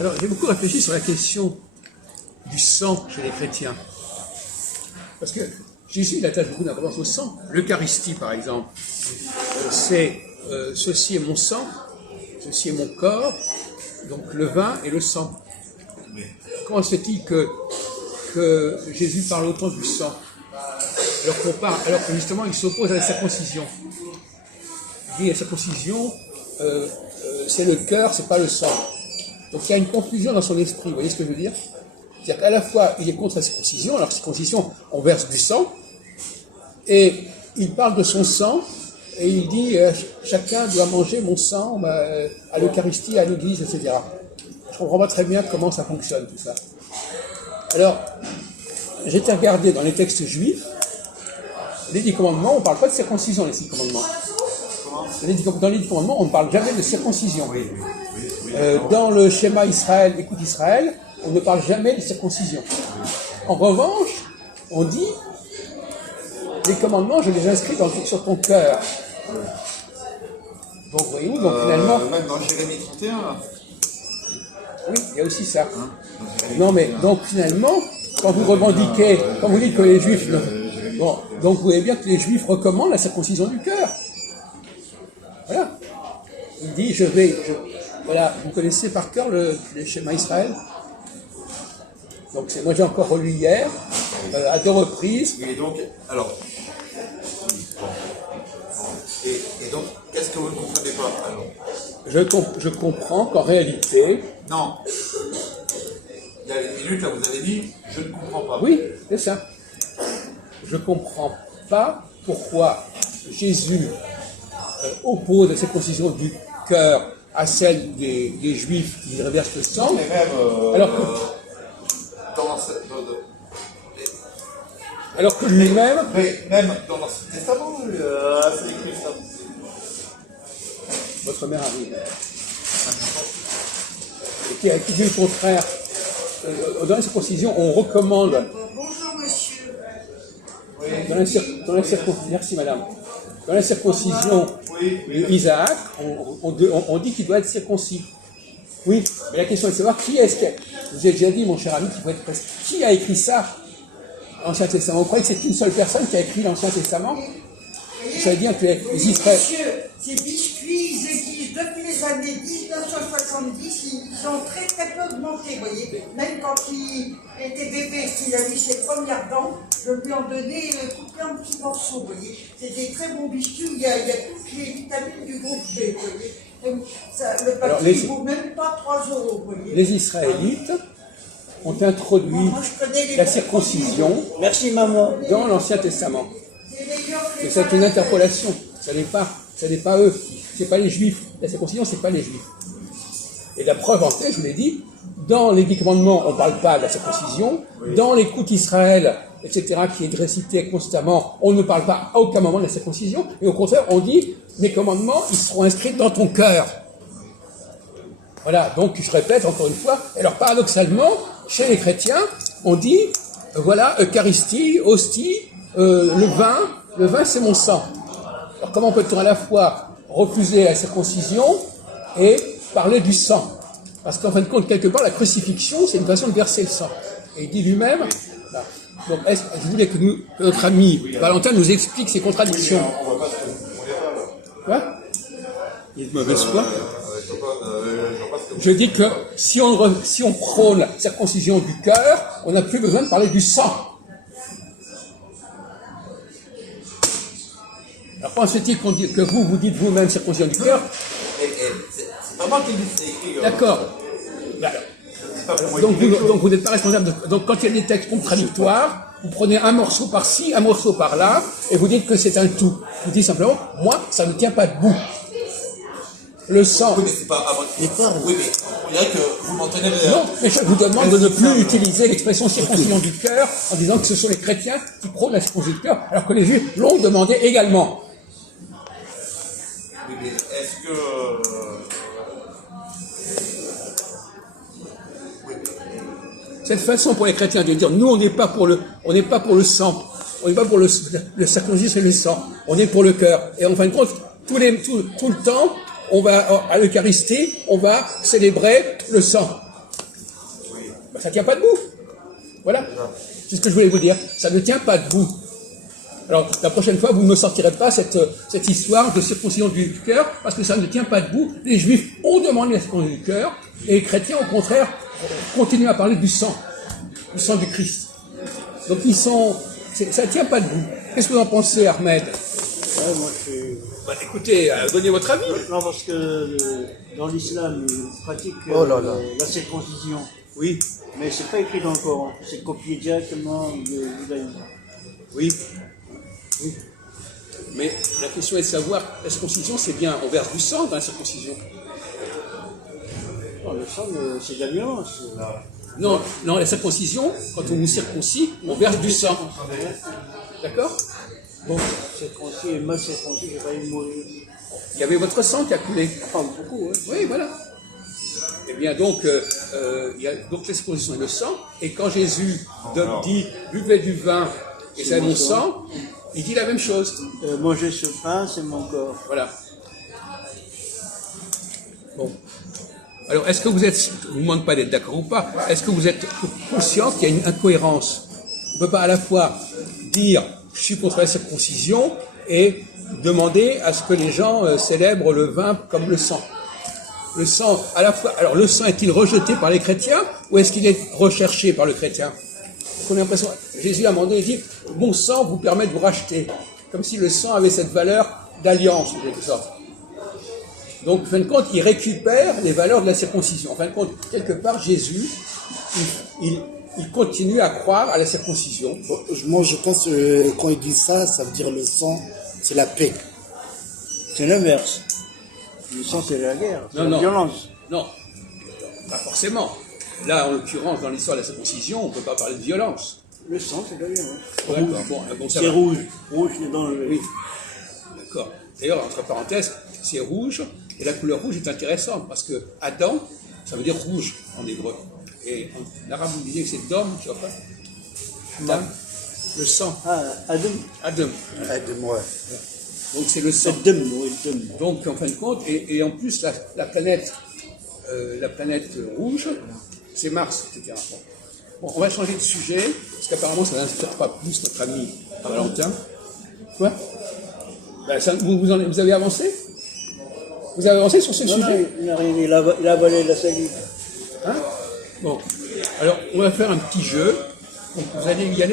Alors, j'ai beaucoup réfléchi sur la question du sang chez les chrétiens. Parce que Jésus, il attache beaucoup d'importance au sang. L'Eucharistie, par exemple, c'est ceci est mon sang, ceci est mon corps, donc le vin et le sang. Comment se fait-il que Jésus parle autant du sang alors que justement il s'oppose à la circoncision? Il dit la circoncision, c'est le cœur, c'est pas le sang. Donc il y a une confusion dans son esprit, vous voyez ce que je veux dire? C'est-à-dire qu'à la fois il est contre la circoncision, alors circoncision on verse du sang, et il parle de son sang, et il dit chacun doit manger mon sang à l'Eucharistie, à l'église, etc. Je comprends pas très bien comment ça fonctionne tout ça. Alors, j'ai été regardé dans les textes juifs, les 10 commandements, on ne parle pas de circoncision, les 6 commandements. Dans les 10 commandements, on ne parle jamais de circoncision. Dans le schéma Israël, écoute Israël, on ne parle jamais de circoncision. En revanche, on dit, les commandements, je les inscris sur ton cœur. Donc, voyez-vous, donc finalement... Même dans Jérémie 31, là. Oui, il y a aussi ça. Non, mais donc finalement, quand vous revendiquez, quand vous dites que les Juifs... Bon, donc vous voyez bien que les Juifs recommandent la circoncision du cœur. Voilà. Il dit, voilà, vous connaissez par cœur le schéma Israël. Donc moi j'ai encore relu hier, à 2 reprises. Oui, donc, alors... Et donc, qu'est-ce que vous ne comprenez pas alors? Je comprends qu'en réalité... Non. Il y a une minute, là, vous avez dit, je ne comprends pas. Oui, c'est ça. Je ne comprends pas pourquoi Jésus oppose la circoncision du cœur à celle des Juifs qui reversent le sang. Mais même... alors que lui-même... Même dans l'Ancien Testament, c'est écrit ça. Votre mère arrive. Et qui dit le contraire. Dans la circoncision, on recommande... Bonjour, monsieur. Dans la merci, madame. Dans la circoncision d'Isaac, on dit qu'il doit être circoncis. Oui, mais la question est de savoir qui est-ce qui a... Je vous ai déjà dit, mon cher ami, qui a écrit ça, l'Ancien Testament? Vous croyez que c'est une seule personne qui a écrit l'Ancien Testament? Ça veut dire que les Israéliens... Monsieur, ces biscuits, ils existent depuis les années 1970, ils ont très très peu augmenté, vous voyez. Même quand il était bébé, qu'il a eu ses premières dents, je lui en donnais coupé en petits morceaux, vous voyez. C'est des très bons biscuits, il y a toutes les vitamines du groupe B, vous voyez. Donc, le papier ne vaut même pas 3 €, vous voyez. Les Israélites ont introduit la circoncision dans l'Ancien Testament. Mais c'est une interpolation, ça n'est pas eux, c'est pas les Juifs. La circoncision, c'est pas les Juifs. Et la preuve en est, je vous l'ai dit, dans les 10 commandements, on ne parle pas de la circoncision. Dans l'écoute Israël, etc., qui est récité constamment, on ne parle pas à aucun moment de la circoncision. Et au contraire, on dit, mes commandements, ils seront inscrits dans ton cœur. Voilà, donc je répète encore une fois. Alors paradoxalement, chez les chrétiens, on dit, voilà, Eucharistie, hostie, le vin c'est mon sang. Alors comment peut-on à la fois refuser la circoncision et parler du sang? Parce qu'en fin de compte, quelque part, la crucifixion, c'est une façon de verser le sang. Et il dit lui-même, là. Donc je voulais que notre ami Valentin nous explique ces contradictions. Quoi? Il est de mauvaise foi. Je dis que si on prône la circoncision du cœur, on n'a plus besoin de parler du sang. Alors comment se fait-il que vous dites vous-même circoncision du cœur? C'est pas moi qui dis, c'est écrit. D'accord. Donc vous n'êtes pas responsable. Donc quand il y a des textes contradictoires, vous prenez un morceau par-ci, un morceau par-là, et vous dites que c'est un tout. Vous dites simplement, moi, ça ne tient pas debout. Le sang. Oui, mais c'est pas à votre... Oui, mais on dirait que vous m'entendez... Non, mais je vous demande de ne plus utiliser l'expression circoncision du cœur en disant que ce sont les chrétiens qui prônent la circoncision du cœur, alors que les Juifs l'ont demandé également. Oui, mais est-ce que... Cette façon pour les chrétiens de dire, nous on n'est pas pour le sang, on n'est pas pour le circoncision et le sang, on est pour le cœur. Et en fin de compte, tout le temps, on va à l'Eucharistie, on va célébrer le sang. ça ne tient pas debout. Voilà. C'est ce que je voulais vous dire. Ça ne tient pas debout. Alors, la prochaine fois, vous ne me sortirez pas cette histoire de circoncision du cœur, parce que ça ne tient pas debout. Les Juifs ont demandé la circoncision du cœur, et les chrétiens, au contraire, continuent à parler du sang du Christ. Donc, ça ne tient pas debout. Qu'est-ce que vous en pensez, Ahmed? Ouais, moi, Écoutez, donnez votre avis. non, parce que dans l'islam, ils pratiquent la circoncision. Oui, Mais c'est pas écrit dans le Coran. C'est copié directement du judaïsme. oui. Mais la question est de savoir, la circoncision, c'est bien, on verse du sang dans la circoncision. Non, le sang, c'est de la violence. Non, la circoncision, quand on vous circoncis, on verse du sang. D'accord? Bon, Circoncis et mal circoncis, j'ai pas eu de mourir. il y avait votre sang qui a coulé. Pas beaucoup, hein. Oui, voilà. Eh bien, donc, il y a donc la circoncision et le sang. Et quand Jésus dit « buvez du vin et c'est mon sang », il dit la même chose. Manger ce pain, c'est mon corps. Voilà. Bon. Alors, est-ce que vous ne vous demande pas d'être d'accord ou pas, est-ce que vous êtes conscient qu'il y a une incohérence? On ne peut pas à la fois dire « je suis contre la circoncision » et demander à ce que les gens célèbrent le vin comme le sang. Le sang, à la fois, alors le sang est-il rejeté par les chrétiens ou est-ce qu'il est recherché par le chrétien? On a l'impression, Jésus à un moment donné dit, mon sang vous permet de vous racheter, comme si le sang avait cette valeur d'alliance en quelque sorte. Donc, en fin de compte, il récupère les valeurs de la circoncision. En fin de compte, quelque part, Jésus, il continue à croire à la circoncision. Moi, je pense quand il dit ça, ça veut dire le sang, c'est la paix. C'est l'inverse. Le sang, c'est la guerre, c'est la violence. Non, pas forcément. Là, en l'occurrence, dans l'histoire de la circoncision, on ne peut pas parler de violence. Le sang, c'est la violence. D'accord, bon, ça C'est va. rouge. Rouge, c'est dans le... Oui, d'accord. D'ailleurs, entre parenthèses, c'est rouge, et la couleur rouge est intéressante, parce que Adam, ça veut dire rouge en hébreu. Et en arabe, vous disiez que c'est Dom, tu vois pas? Dam, le sang. Ah, Adam. Adam. Aide-moi. Donc c'est le sang. C'est Dum, oui, Dum. Donc en fin de compte, et en plus la planète rouge, c'est Mars, etc. Bon, on va changer de sujet, parce qu'apparemment ça n'inspire pas plus notre ami Valentin. Quoi? Ben, vous avez avancé? Vous avez avancé sur ce Non, sujet? non, il n'a rien dit, il a avalé la salive. Hein? Bon, alors on va faire un petit jeu. Donc, vous allez y aller.